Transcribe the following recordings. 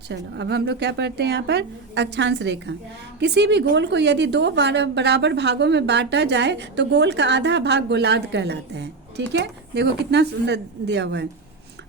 चलो अब हम लोग क्या पढ़ते हैं यहाँ पर, अक्षांश रेखा। किसी भी गोल को यदि दो बराबर भागों में बांटा जाए तो गोल का आधा भाग गोलार्ध कहलाता है। ठीक है, देखो कितना सुंदर दिया हुआ है।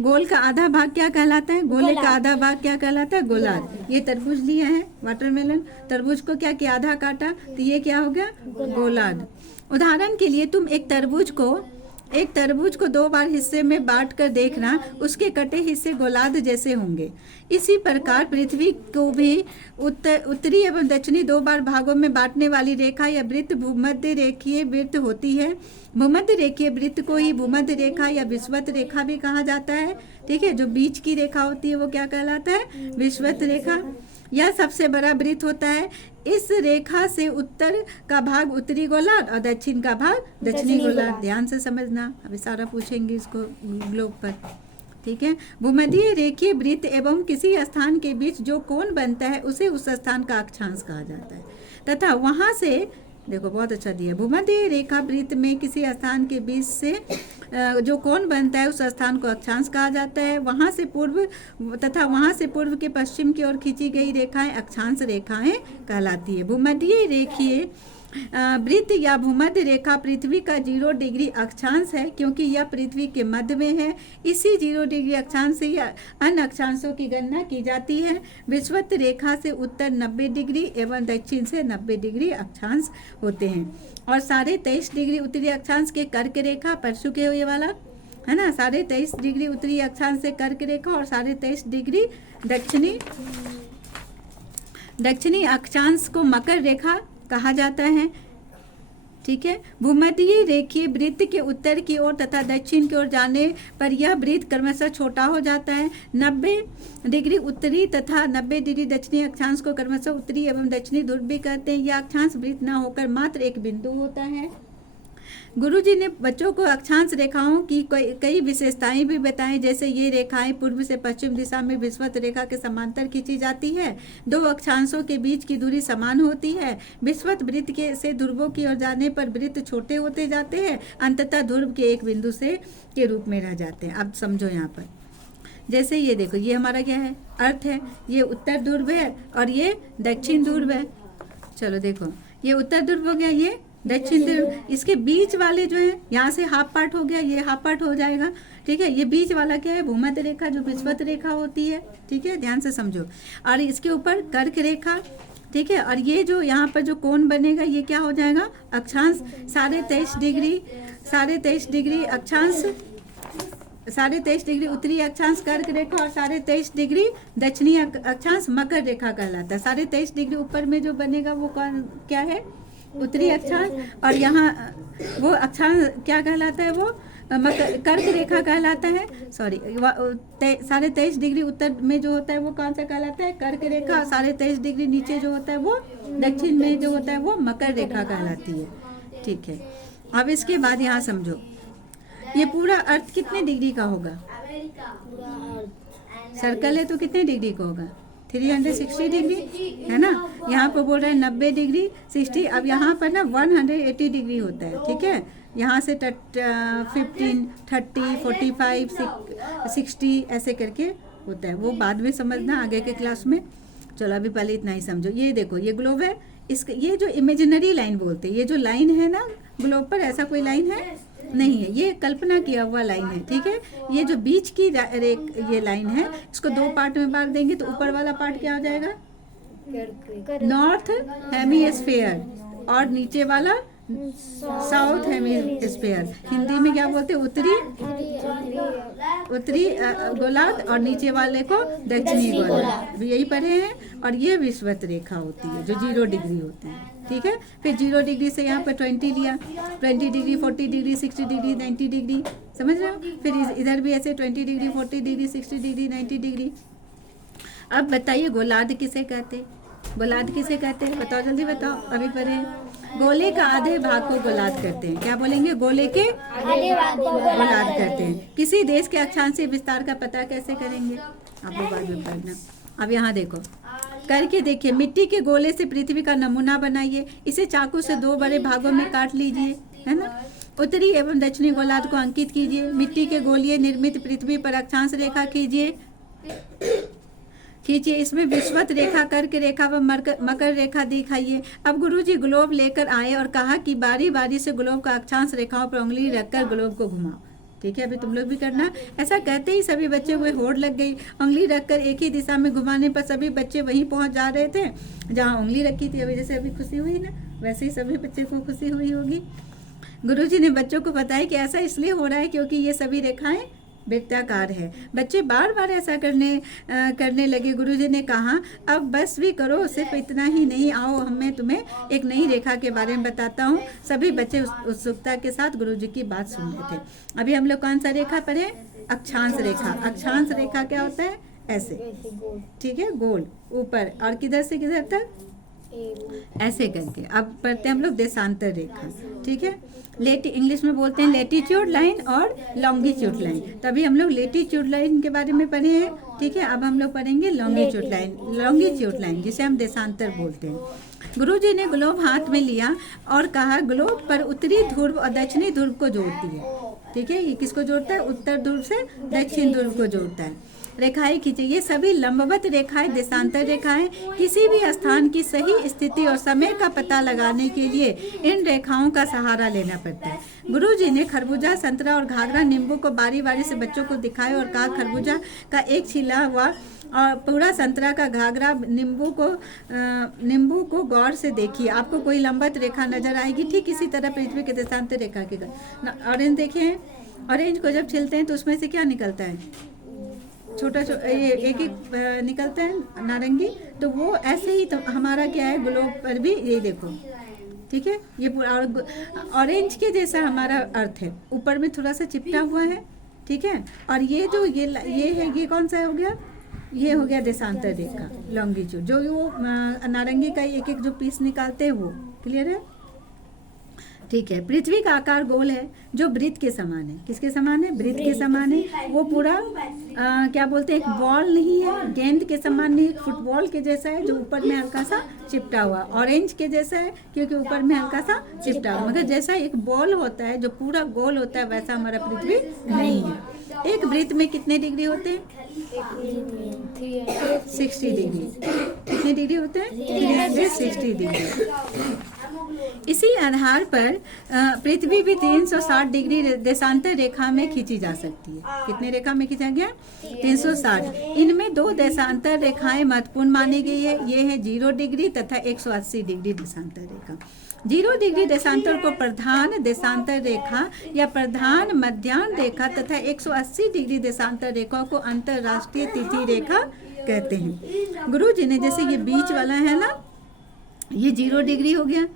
गोल का आधा भाग क्या कहलाता है, गोले का आधा भाग क्या कहलाता है, गोलार्ध। ये तरबूज लिया है, वाटरमेलन, तरबूज को क्या किया, आधा काटा, तो ये क्या हो गया, गोलार्ध। उदाहरण के लिए तुम एक तरबूज को दो बार हिस्से में बांट कर देखना, उसके कटे हिस्से गोलार्ध जैसे होंगे। इसी प्रकार पृथ्वी को भी उत्तरी एवं दक्षिणी दो बार भागों में बांटने वाली रेखा या वृत्त भूमध्य रेखीय वृत्त होती है। भूमध्य रेखीय वृत्त को ही भूमध्य रेखा या विषुवत रेखा भी कहा जाता है। ठीक है, जो बीच की रेखा होती है वो क्या कहलाता है, विषुवत रेखा। यह सबसे बड़ा वृत्त होता है। इस रेखा से उत्तर का भाग उत्तरी गोलार्ध और दक्षिण का भाग दक्षिणी गोलार्ध। ध्यान से समझना, अभी सारा पूछेंगे इसको ग्लोब पर। ठीक है, भूमध्य रेखीय वृत्त एवं किसी स्थान के बीच जो कोण बनता है उसे उस स्थान का अक्षांश कहा जाता है, तथा वहां से, देखो बहुत अच्छा दिया, भूमध्य रेखा वृत्त में किसी स्थान के बीच से जो कोण बनता है उस स्थान को अक्षांश कहा जाता है। वहां से पूर्व के पश्चिम की ओर खींची गई रेखाएं अक्षांश रेखाएं कहलाती है। भूमध्य रेखीय वृत्त या भूमध्य रेखा पृथ्वी का 0 डिग्री अक्षांश है, क्योंकि यह पृथ्वी के मध्य में है। इसी 0 डिग्री अक्षांश से अन्य अक्षांशों की गणना की जाती है। विषुवत रेखा से उत्तर 90 डिग्री एवं दक्षिण से 90 डिग्री अक्षांश होते हैं, और 23.5 डिग्री उत्तरी अक्षांश के कर्क रेखा, परसों के ये वाला है ना, 23.5 डिग्री उत्तरी अक्षांश से कर्क रेखा और 23.5 डिग्री दक्षिणी अक्षांश को मकर रेखा कहा जाता है। ठीक है, भूमध्य रेखीय वृत्त के उत्तर की ओर तथा दक्षिण की ओर जाने पर यह वृत्त क्रमशः छोटा हो जाता है। 90 डिग्री उत्तरी तथा 90 डिग्री दक्षिणी अक्षांश को क्रमशः उत्तरी एवं दक्षिणी ध्रुव भी कहते हैं। यह अक्षांश वृत्त न होकर मात्र एक बिंदु होता है। गुरुजी ने बच्चों को अक्षांश रेखाओं की कई विशेषताएं भी बताई, जैसे ये रेखाएं पूर्व से पश्चिम दिशा में विषुवत रेखा के समांतर खींची जाती है। दो अक्षांशों के बीच की दूरी समान होती है। विषुवत वृत्त से ध्रुवों की ओर जाने पर वृत्त छोटे होते जाते हैं, अंततः ध्रुव के एक बिंदु के रूप में रह जाते हैं। अब समझो यहाँ पर, जैसे ये देखो, ये हमारा क्या है, अर्थ है, ये उत्तर ध्रुव है और ये दक्षिण ध्रुव है। चलो देखो, ये उत्तर ध्रुव हो गया, ये दक्षिण ध्रुव। इसके बीच वाले जो है, यहाँ से हाफ पार्ट हो गया, ये हाफ पार्ट हो जाएगा। ठीक है, ये बीच वाला क्या है, भूमध्य रेखा जो विषुवत रेखा होती है। ठीक है, ध्यान से समझो। और इसके ऊपर कर्क रेखा। ठीक है, और ये जो यहाँ पर जो कोण बनेगा ये क्या हो जाएगा, अक्षांश। 23.5 डिग्री अक्षांश, 23.5 डिग्री उत्तरी अक्षांश कर्क रेखा और 23.5 डिग्री दक्षिणी अक्षांश मकर रेखा कहलाता है। 23.5 डिग्री ऊपर में जो बनेगा वो क्या है, उत्तरी अक्षांश, और यहाँ वो अक्षांश क्या कहलाता है, वो कर्क रेखा कहलाता है। सॉरी, 23.5 डिग्री उत्तर में जो होता है वो कौन सा कहलाता है, कर्क रेखा। 23.5 डिग्री नीचे जो होता है वो दक्षिण में जो होता है वो मकर रेखा कहलाती है। ठीक है, अब इसके बाद यहाँ समझो, ये पूरा अर्थ कितने डिग्री का होगा, सर्कल है तो कितने डिग्री का होगा, 360 डिग्री है ना। यहाँ पर बोल रहे हैं 90 डिग्री 60। अब यहाँ पर ना 180 डिग्री होता है। ठीक है, यहाँ से 15, 30, 45, 60 ऐसे करके होता है, वो बाद में समझना आगे के क्लास में। चलो अभी पहले इतना ही समझो। ये देखो, ये ग्लोब है, इसका ये जो इमेजिनरी लाइन बोलते हैं, ये जो लाइन है ना ग्लोब पर, ऐसा कोई लाइन है नहीं है, ये कल्पना किया हुआ लाइन है। ठीक है, ये जो बीच की ये लाइन है, इसको दो पार्ट में बांट देंगे तो ऊपर वाला पार्ट क्या हो जाएगा, नॉर्थ हेमिस्फीयर, और नीचे वाला साउथ हेमिस्फीयर। हिंदी में क्या बोलते हैं, उत्तरी गोलार्ध, और नीचे वाले को दक्षिणी गोलार्ध। यही पढ़े हैं। और ये विषुवत रेखा होती है जो 0 डिग्री होती है। ठीक है, फिर 0 डिग्री से यहाँ पर 20 लिया, 20 डिग्री, 40 डिग्री, 60 डिग्री, 90 डिग्री, समझ रहे हो। फिर इधर भी ऐसे 20 डिग्री, 40 डिग्री, 60 डिग्री, 90 डिग्री। अब बताइए गोलार्ध किसे कहते हैं, गोलार्ध किसे कहते हैं, बताओ जल्दी बताओ। अभी पढ़े, गोले का आधे भाग को गोलार्ध कहते हैं। क्या बोलेंगे, गोले के आधे भाग को गोलार्ध कहते हैं। किसी देश के अक्षांशीय विस्तार का पता कैसे करेंगे, आप लोग बाद में पढ़ना। अब यहाँ देखो, करके देखिए, मिट्टी के गोले से पृथ्वी का नमूना बनाइए, इसे चाकू से 2 बड़े भागों में काट लीजिए, है ना। उत्तरी एवं दक्षिणी गोलार्ध को अंकित कीजिए। मिट्टी के गोलीय निर्मित पृथ्वी पर अक्षांश रेखा खींचिए। इसमें विषुवत रेखा, कर्क रेखा व मकर रेखा दिखाइए। अब गुरुजी ग्लोब लेकर आए और कहा कि बारी बारी से ग्लोब का अक्षांश रेखाओं पर उंगली रखकर ग्लोब को घुमाओ। ठीक है, अभी तुम लोग भी करना। ऐसा कहते ही सभी बच्चे हुए होड़ लग गई। उंगली रखकर एक ही दिशा में घुमाने पर सभी बच्चे वहीं पहुंच जा रहे थे जहां उंगली रखी थी। अभी जैसे अभी खुशी हुई ना, वैसे ही सभी बच्चे को खुशी हुई होगी। गुरुजी ने बच्चों को बताया कि ऐसा इसलिए हो रहा है क्योंकि ये सभी रेखाएं वृत्ताकार है। बच्चे बार बार ऐसा करने लगे। गुरुजी ने कहा, अब बस भी करो, सिर्फ इतना ही नहीं, आओ मैं तुम्हें एक नई रेखा के बारे में बताता हूँ। सभी बच्चे उत्सुकता के साथ गुरुजी की बात सुन रहे थे। अभी हम लोग कौन सा रेखा पढ़े? अक्षांश रेखा। अक्षांश रेखा क्या होता है? ऐसे, ठीक है, गोल ऊपर और किधर से किधर तक, ऐसे करके। अब पढ़ते हैं हम लोग देशांतर रेखा। ठीक है, इंग्लिश में बोलते हैं लेटीट्यूड लाइन और लॉन्गिट्यूड लाइन। तभी हम लोग लेटीट्यूड लाइन के बारे में पढ़े हैं। ठीक है, अब हम लोग पढ़ेंगे लॉन्गिट्यूड लाइन जिसे हम देशांतर बोलते हैं। गुरुजी ने ग्लोब हाथ में लिया और कहा, ग्लोब पर उत्तरी ध्रुव और दक्षिणी ध्रुव को जोड़ती है। ठीक है, ये किसको जोड़ता है? उत्तर ध्रुव से दक्षिण ध्रुव को जोड़ता है। रेखाएं खींचे। ये सभी लंबवत रेखाएं देशांतर रेखाएं। किसी भी स्थान की सही स्थिति और समय का पता लगाने के लिए इन रेखाओं का सहारा लेना पड़ता है। गुरुजी ने खरबूजा, संतरा और घाघरा, नींबू को बारी बारी से बच्चों को दिखाया और कहा, खरबूजा का एक छिला हुआ और पूरा संतरा का घाघरा, नींबू को गौर से देखिए, आपको कोई लंबवत रेखा नजर आएगी। ठीक इसी तरह पृथ्वी के देशांतर रेखा की ऑरेंज देखिए, ऑरेंज को जब छिलते हैं तो उसमें से क्या निकलता है? छोटा ये एक निकलता है नारंगी। तो वो ऐसे ही तो हमारा क्या है, ग्लोब पर भी ये देखो। ठीक है, ये पूरा ऑरेंज के जैसा हमारा अर्थ है, ऊपर में थोड़ा सा चिपटा हुआ है। ठीक है, और ये जो ये है, ये कौन सा हो गया? ये हो गया देशांतर रेखा, लॉन्गिट्यूड। जो वो नारंगी का एक एक जो पीस निकालते हैं वो। क्लियर है? ठीक है, पृथ्वी का आकार गोल है जो वृत्त के समान है। किसके समान है? वृत्त के समान है। वो पूरा क्या बोलते हैं, एक बॉल नहीं है, गेंद के समान नहीं, फुटबॉल के जैसा है जो ऊपर में हल्का सा चिपटा हुआ। ऑरेंज के जैसा है क्योंकि ऊपर में हल्का सा चिपटा हुआ, मगर जैसा एक बॉल होता है जो पूरा गोल होता है वैसा हमारा पृथ्वी नहीं है। एक वृत्त में कितने डिग्री होते हैं? 60 डिग्री। कितने डिग्री होते हैं? 360 डिग्री। इसी आधार पर पृथ्वी भी 360 डिग्री देशांतर रेखा में खींची जा सकती है। कितने रेखा में खींचा गया? 360। इनमें दो देशांतर रेखाएं महत्वपूर्ण मानी गई है। ये है 0 डिग्री तथा 180 डिग्री देशांतर रेखा। 0 डिग्री देशांतर को प्रधान देशांतर रेखा या प्रधान मध्याह्न रेखा तथा 180 डिग्री देशांतर रेखा को अंतरराष्ट्रीय तिथि रेखा कहते हैं। गुरु जी ने जैसे ये बीच वाला है ना, ये 0 डिग्री हो गया।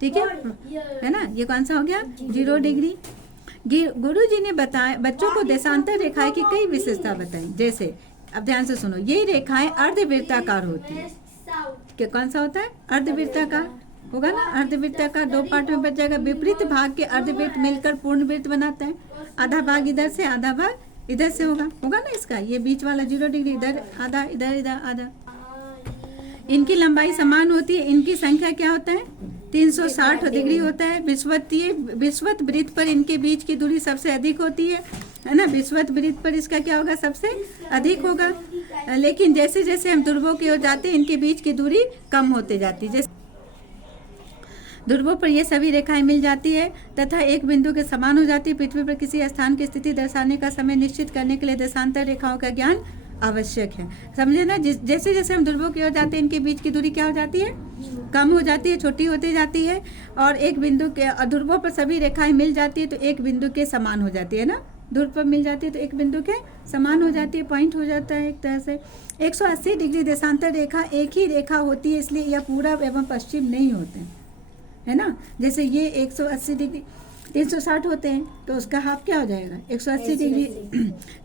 ठीक है ना, ये कौन सा हो गया? 0 डिग्री। गुरु जी ने बताया बच्चों को देशांतर रेखाएं की कई विशेषता बताई। जैसे अब ध्यान से सुनो, ये रेखाएं अर्धवृत्ताकार होती है। क्या कौन सा होता है? अर्धवृत्ताकार होगा ना। अर्धवृत्ताकार 2 पार्ट में बच जाएगा। विपरीत भाग के अर्धवृत्त मिलकर पूर्ण वृत्त बनाता है। आधा भाग इधर से, आधा भाग इधर से होगा ना इसका। ये बीच वाला 0 डिग्री, इधर आधा, इधर आधा। इनकी लंबाई समान होती है। इनकी संख्या क्या होता है? 360 डिग्री होता है। विषुवत वृत्त पर इनके बीच की दूरी सबसे अधिक होती है ना। विषुवत वृत्त पर इसका क्या होगा? सबसे अधिक होगा। लेकिन जैसे जैसे हम ध्रुवों की ओर जाते हैं इनके बीच की दूरी कम होते जाती है। जैसे ध्रुवों पर ये सभी रेखाएं मिल जाती है तथा एक बिंदु के समान हो जाती है। पृथ्वी पर किसी स्थान की स्थिति दर्शाने का समय निश्चित करने के लिए देशांतर रेखाओं का ज्ञान आवश्यक है। समझे ना? जैसे जैसे हम ध्रुवों की ओर जाते हैं इनके बीच की दूरी क्या हो जाती है? कम हो जाती है, छोटी होती जाती है। और एक बिंदु के ध्रुवों पर सभी रेखाएं मिल जाती है तो एक बिंदु के समान हो जाती है ना। ध्रुव पर मिल जाती है तो एक बिंदु के समान हो जाती है, पॉइंट हो जाता है एक तरह से। 180 डिग्री देशांतर रेखा एक ही रेखा होती है, इसलिए यह पूर्व एवं पश्चिम नहीं होते हैं, है ना। जैसे ये 180 डिग्री 360 होते हैं तो उसका हाफ क्या हो जाएगा? 180 डिग्री।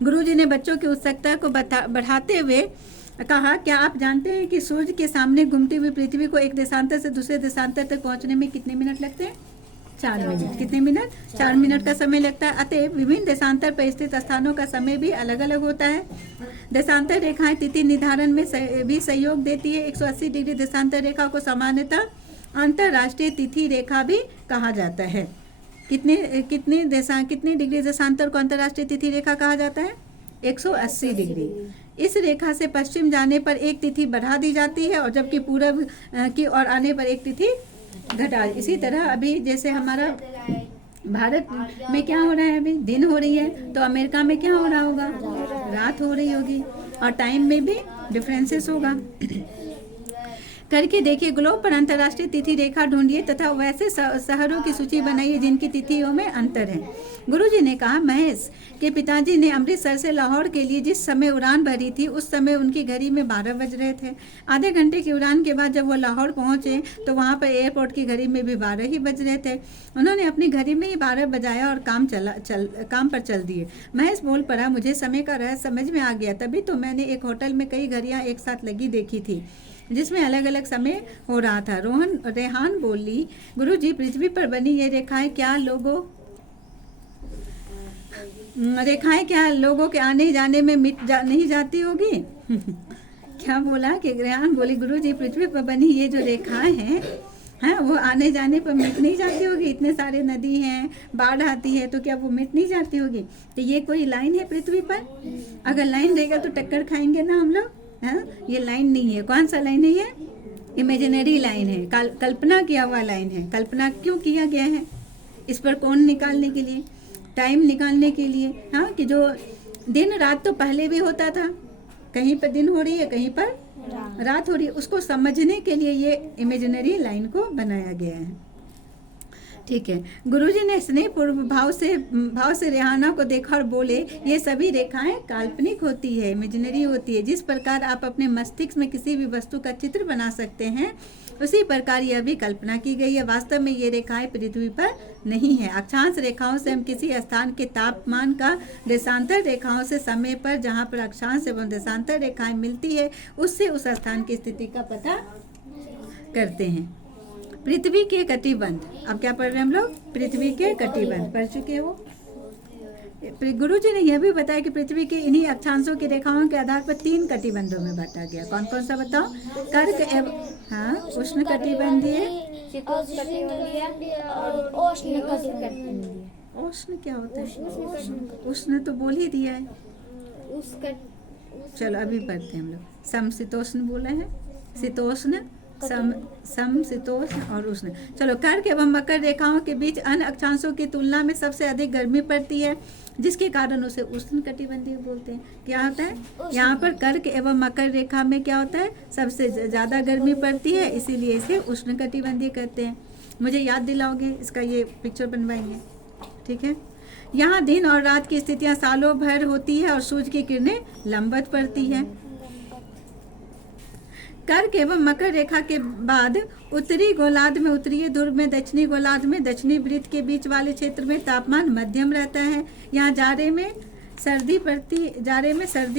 गुरुजी ने बच्चों की उत्सुकता को बढ़ाते हुए कहा, क्या आप जानते हैं कि सूर्य के सामने घूमती हुई पृथ्वी को एक देशांतर से दूसरे देशांतर तक पहुंचने में कितने मिनट लगते हैं? 4 मिनट। कितने मिनट? 4 मिनट का समय लगता है। अतः विभिन्न देशांतर पर स्थित स्थानों का समय भी अलग अलग होता है। देशांतर रेखाएं तिथि निर्धारण में भी सहयोग देती है। 180 डिग्री देशांतर रेखा को सामान्यतः अंतरराष्ट्रीय तिथि रेखा भी कहा जाता है। कितने डिग्री देशांतर को अंतरराष्ट्रीय तिथि रेखा कहा जाता है? 180 डिग्री। इस रेखा से पश्चिम जाने पर एक तिथि बढ़ा दी जाती है और जबकि पूरब की ओर आने पर एक तिथि घटा। इसी तरह अभी जैसे हमारा भारत में क्या हो रहा है, अभी दिन हो रही है, तो अमेरिका में क्या हो रहा होगा, रात हो रही होगी, और टाइम में भी डिफरेंसेस होगा। करके देखिए, ग्लोब पर अंतर्राष्ट्रीय तिथि रेखा ढूंढिए तथा वैसे शहरों की सूची बनाइए जिनकी तिथियों में अंतर है। गुरुजी ने कहा, महेश के पिताजी ने अमृतसर से लाहौर के लिए जिस समय उड़ान भरी थी उस समय उनकी घड़ी में 12 बज रहे थे। आधे घंटे की उड़ान के बाद जब वो लाहौर पहुंचे तो वहां पर एयरपोर्ट की घड़ी में भी 12 ही बज रहे थे। उन्होंने अपनी घड़ी में ही 12 बजाया और काम पर चल दिए। महेश बोल पड़ा, मुझे समय का रहस्य समझ में आ गया। तभी तो मैंने एक होटल में कई घड़ियां एक साथ लगी देखी थी जिसमें अलग अलग समय हो रहा था। रेहान बोली, गुरुजी, पृथ्वी पर बनी ये रेखाएं क्या लोगों के आने जाने में नहीं जाती होगी? क्या बोला कि रेहान बोली, गुरुजी, पृथ्वी पर बनी ये जो रेखाएं हैं वो आने जाने पर मिट नहीं जाती होगी? इतने सारे नदी हैं, बाढ़ आती है, तो क्या वो मिट नहीं जाती होगी? तो ये कोई लाइन है पृथ्वी पर? अगर लाइन रहेगा तो टक्कर खाएंगे ना हम लोग। हाँ, ये लाइन नहीं है। कौन सा लाइन है ये? इमेजिनरी लाइन है, कल्पना किया हुआ लाइन है। कल्पना क्यों किया गया है? इस पर कौन निकालने के लिए, टाइम निकालने के लिए। हाँ, कि जो दिन रात तो पहले भी होता था, कहीं पर दिन हो रही है, कहीं पर रात हो रही है, उसको समझने के लिए ये इमेजिनरी लाइन को बनाया गया है। ठीक है, गुरुजी ने स्नेहपूर्व भाव से रेहाना को देखा और बोले, ये सभी रेखाएं काल्पनिक होती है, इमेजिनरी होती है। जिस प्रकार आप अपने मस्तिष्क में किसी भी वस्तु का चित्र बना सकते हैं, उसी प्रकार यह भी कल्पना की गई है। वास्तव में ये रेखाएं पृथ्वी पर नहीं है। अक्षांश रेखाओं से हम किसी स्थान के तापमान का, देशांतर रेखाओं से समय पर जहाँ पर अक्षांश एवं देशांतर रेखाएं मिलती है उससे उस स्थान की स्थिति का पता करते हैं। पृथ्वी के कटिबंध, अब क्या पढ़ रहे हैं हम लोग? पृथ्वी के कटिबंध पढ़ चुके हो। गुरुजी ने यह भी बताया कि पृथ्वी के इन्हीं अक्षांशों की रेखाओं के आधार पर 3 कटिबंधों में बांटा गया। कौन कौन सा बताओ? कर्क एवं, हाँ, उष्ण कटिबंधीय, उष्ण क्या होता है? उष्ण तो बोल ही दिया है। चलो अभी पढ़ते हैं हम लोग। समशीतोष्ण बोला है, शीतोष्ण, समशीतोष्ण और उष्ण। चलो, कर्क एवं मकर रेखाओं के बीच अन्य अक्षांशों की तुलना में सबसे अधिक गर्मी पड़ती है, जिसके कारण उसे उष्ण कटिबंधीय बोलते हैं। क्या होता है यहाँ पर? कर्क एवं मकर रेखा में क्या होता है? सबसे ज़्यादा गर्मी पड़ती है, इसीलिए इसे उष्ण कटिबंधीय कहते हैं। मुझे याद दिलाओगे? इसका ये पिक्चर बनवाएंगे, ठीक है। यहाँ दिन और रात की स्थितियाँ सालों भर होती है और सूर्य की किरणें लंबवत पड़ती है। कर्क एवं मकर रेखा के बाद उत्तरी गोलार्ध में, उत्तरी ध्रुव में, दक्षिणी गोलार्ध में, दक्षिणी वृत्त के बीच वाले क्षेत्र में तापमान मध्यम रहता है। यहाँ जाड़े में सर्दी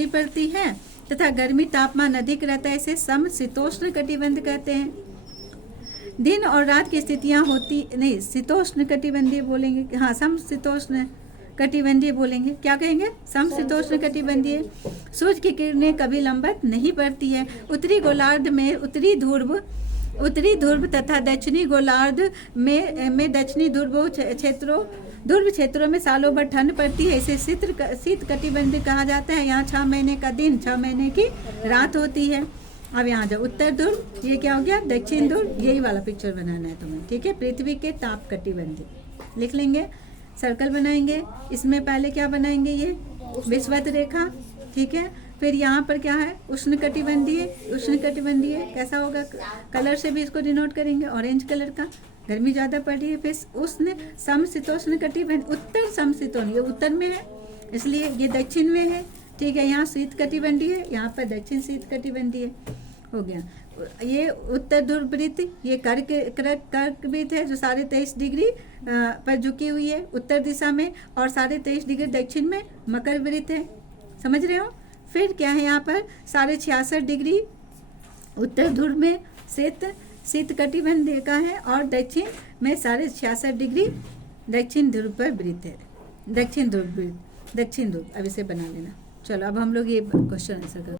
पड़ती है तथा गर्मी तापमान अधिक रहता है। इसे समशीतोष्ण कटिबंध कहते हैं। दिन और रात की स्थितियाँ शीतोष्ण कटिबंधीय बोलेंगे। हाँ, समशीतोष्ण कटिबंधीय बोलेंगे। क्या कहेंगे? समशीतोष्ण कटिबंधीय। सूर्य की किरणें कभी लंबवत नहीं पड़ती है। उत्तरी गोलार्ध में उत्तरी ध्रुव तथा दक्षिणी गोलार्ध में दक्षिणी ध्रुव क्षेत्रों में सालों भर ठंड पड़ती है। इसे शीत कटिबंध कहा जाता है। यहाँ 6 महीने का दिन, 6 महीने की रात होती है। अब यहाँ जाओ, उत्तर ध्रुव, ये क्या हो गया? दक्षिण ध्रुव। यही वाला पिक्चर बनाना है तुम्हें, ठीक है। पृथ्वी के ताप कटिबंधीय लिख लेंगे, सर्कल बनाएंगे। इसमें पहले क्या बनाएंगे? ये विषुवत रेखा, ठीक है। फिर यहाँ पर क्या है? उष्ण कटिबंधीय कैसा होगा? कलर से भी इसको डिनोट करेंगे, ऑरेंज कलर का, गर्मी ज़्यादा पड़ रही है। फिर उष्ण समशीतोष्ण कटिबंध, उत्तर समशीतोष्ण, ये उत्तर में है इसलिए ये दक्षिण में है, ठीक है। यहाँ शीत कटिबंधीय है, यहाँ पर दक्षिण शीत कटिबंधीय हो गया। ये उत्तर ध्रुव वृत्त, ये कर्क वृत्त है जो 23.5 डिग्री पर झुकी हुई है उत्तर दिशा में, और 23.5 डिग्री दक्षिण में मकर वृत्त है। समझ रहे हो? फिर क्या है यहाँ पर? 66.5 डिग्री उत्तर ध्रुव में शीत कटिबंध का है, और दक्षिण में 66.5 डिग्री दक्षिण ध्रुव पर वृत्त है। दक्षिण ध्रुव। अब इसे बना लेना। चलो अब हम लोग ये क्वेश्चन आंसर करते हैं।